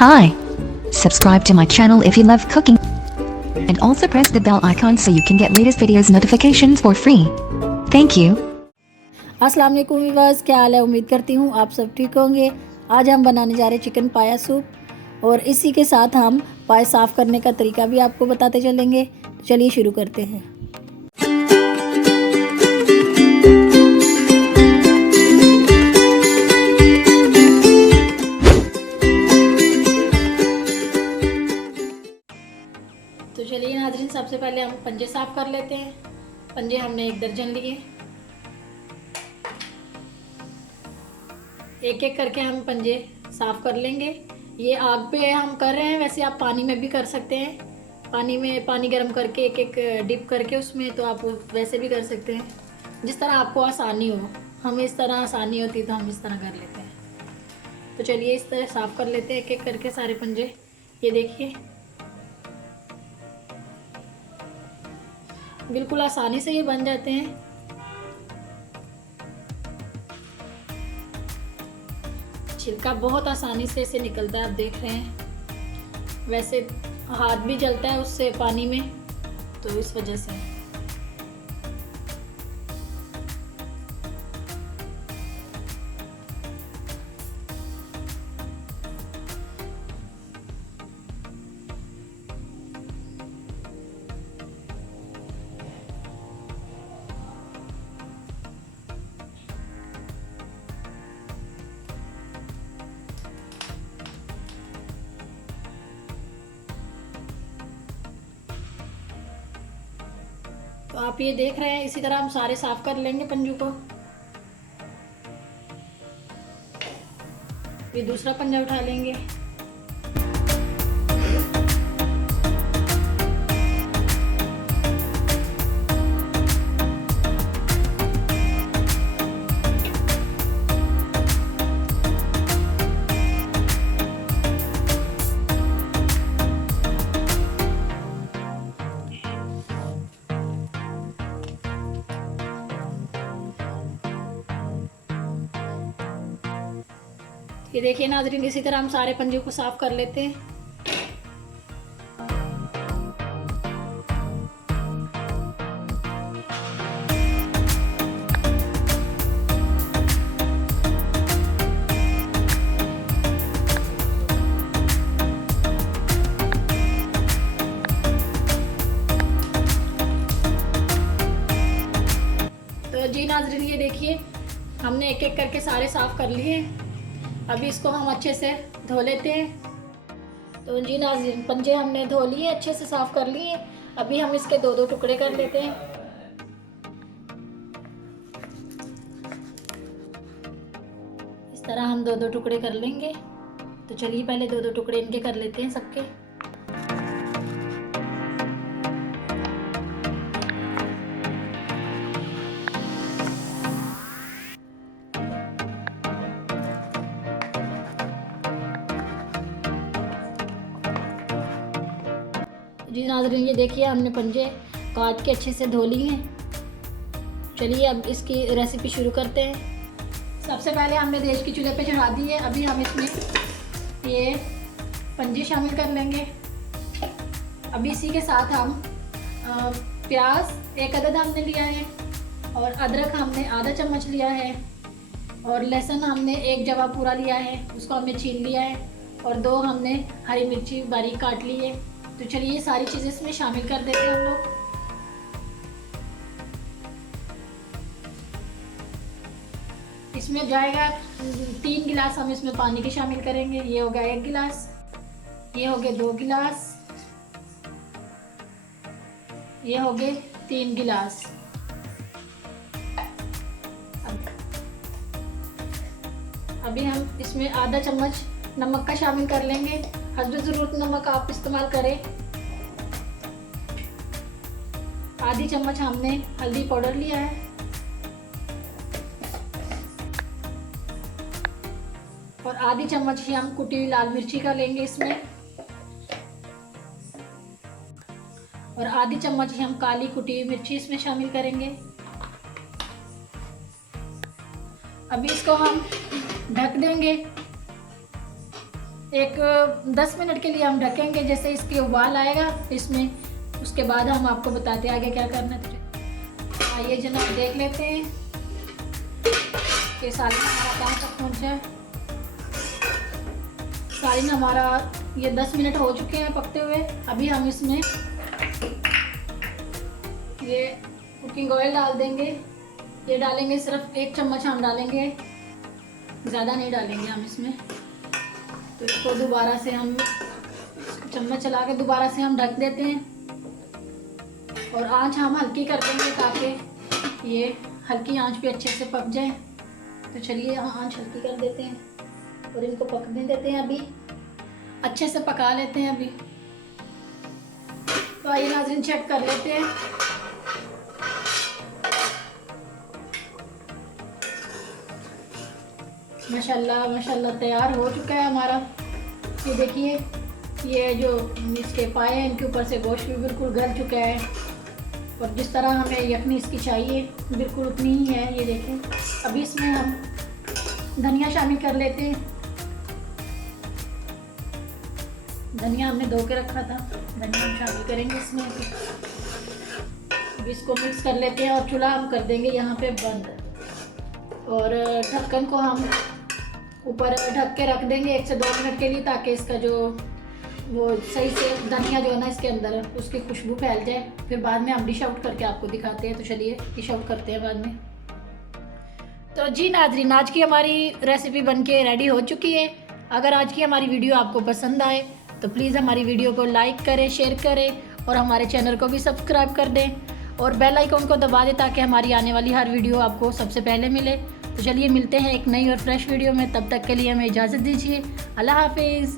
Hi. Subscribe to my channel if you love cooking. And also press the bell icon so you can get latest videos notifications for free. Thank you. अस्सलाम वालेकुम viewers, क्या हाल है। उम्मीद करती हूँ आप सब ठीक होंगे। आज हम बनाने जा रहे हैं चिकन पाया सूप और इसी के साथ हम पाया साफ़ करने का तरीका भी आपको बताते चलेंगे। तो चलिए शुरू करते हैं। तो चलिए नाज़रीन, सबसे पहले हम पंजे साफ़ कर लेते हैं। पंजे हमने 1 दर्जन लिए। एक एक करके हम पंजे साफ़ कर लेंगे। ये आग पे हम कर रहे हैं, वैसे आप पानी में भी कर सकते हैं। पानी गर्म करके एक एक डिप करके उसमें, तो आप वैसे भी कर सकते हैं, जिस तरह आपको आसानी हो। हमें इस तरह आसानी होती तो हम इस तरह कर लेते हैं। तो चलिए इस तरह साफ़ कर लेते हैं एक एक करके सारे पंजे। ये देखिए, बिल्कुल आसानी से ये बन जाते हैं। छिलका बहुत आसानी से इसे निकलता है, आप देख रहे हैं। वैसे हाथ भी जलता है उससे पानी में, तो इस वजह से। तो आप ये देख रहे हैं, इसी तरह हम सारे साफ कर लेंगे पंजों को। ये दूसरा पंजा उठा लेंगे। ये देखिए नाज़रीन, इसी तरह हम सारे पंजों को साफ कर लेते हैं। तो जी नाज़रीन, ये देखिए हमने एक एक करके सारे साफ कर लिए। अभी इसको हम अच्छे से धो लेते हैं। तो जी नाज़रीन, पंजे हमने धो लिए, अच्छे से साफ़ कर लिए। अभी हम इसके 2-2 टुकड़े कर लेते हैं। इस तरह हम 2-2 टुकड़े कर लेंगे। तो चलिए पहले 2-2 टुकड़े इनके कर लेते हैं सबके। जी नाज़रीन, ये देखिए हमने पंजे काट के अच्छे से धो लिए हैं। चलिए अब इसकी रेसिपी शुरू करते हैं। सबसे पहले हमने देश की चूल्हे पे चढ़ा दी है। अभी हम इसमें ये पंजे शामिल कर लेंगे। अभी इसी के साथ हम प्याज 1 अदद हमने लिया है, और अदरक हमने आधा चम्मच लिया है, और लहसुन हमने 1 जवा पूरा लिया है, उसको हमने छील लिया है, और 2 हमने हरी मिर्ची बारीक काट ली है। तो चलिए ये सारी चीज़ें इसमें शामिल कर देते हैं हम लोग। इसमें जाएगा 3 गिलास हम इसमें पानी के शामिल करेंगे। ये हो गया 1 गिलास, ये हो गए 2 गिलास, ये हो गए 3 गिलास। अभी हम इसमें आधा चम्मच नमक का शामिल कर लेंगे। हस्ब ज़रूरत नमक आप इस्तेमाल करें। आधी चम्मच हमने हल्दी पाउडर लिया है, और आधी चम्मच ही हम कुटी हुई लाल मिर्ची का लेंगे इसमें, और आधी चम्मच ही हम काली कुटी हुई मिर्ची इसमें शामिल करेंगे। अभी इसको हम ढक देंगे एक 10 मिनट के लिए हम ढकेंगे। जैसे इसके उबाल आएगा इसमें, उसके बाद हम आपको बताते हैं आगे क्या करना है। आइए जनाब देख लेते हैं कि सालिन हमारा कहाँ तक पहुँचा है। सालिन हमारा ये 10 मिनट हो चुके हैं पकते हुए। अभी हम इसमें ये कुकिंग ऑयल डाल देंगे। ये डालेंगे सिर्फ 1 चम्मच हम डालेंगे, ज़्यादा नहीं डालेंगे हम इसमें। तो इसको दोबारा से हम चम्मच चला के दोबारा से हम ढक देते हैं और आंच हम हल्की कर देंगे ताकि ये हल्की आंच पे अच्छे से पक जाए। तो चलिए आंच हल्की कर देते हैं और इनको पकने देते हैं। अभी अच्छे से पका लेते हैं। अभी तो आइए नाज़रीन चेक कर लेते हैं। माशाल्लाह माशाल्लाह तैयार हो चुका है हमारा। ये देखिए, ये जो इसके पाए हैं इनके ऊपर से गोश्त भी बिल्कुल गल चुका है और जिस तरह हमें यखनी इसकी चाहिए बिल्कुल उतनी ही है। ये देखें। अभी इसमें हम धनिया शामिल कर लेते हैं। धनिया हमने धो के रखा था, धनिया हम शामिल करेंगे इसमें। अभी इसको मिक्स कर लेते हैं और चूल्हा हम कर देंगे यहाँ पे बंद और ढक्कन को हम ऊपर ढक के रख देंगे 1 से 2 मिनट के लिए, ताकि इसका जो वो सही से धनिया जो है ना इसके अंदर उसकी खुशबू फैल जाए। फिर बाद में हम डिश आउट करके आपको दिखाते हैं। तो चलिए डिश आउट करते हैं बाद में। तो जी नाज़रीन, आज की हमारी रेसिपी बनके रेडी हो चुकी है। अगर आज की हमारी वीडियो आपको पसंद आए तो प्लीज़ हमारी वीडियो को लाइक करें, शेयर करें और हमारे चैनल को भी सब्सक्राइब कर दें और बेल आइकन को दबा दें ताकि हमारी आने वाली हर वीडियो आपको सबसे पहले मिले। तो चलिए मिलते हैं एक नई और फ्रेश वीडियो में। तब तक के लिए हमें इजाज़त दीजिए। अल्लाह हाफिज़।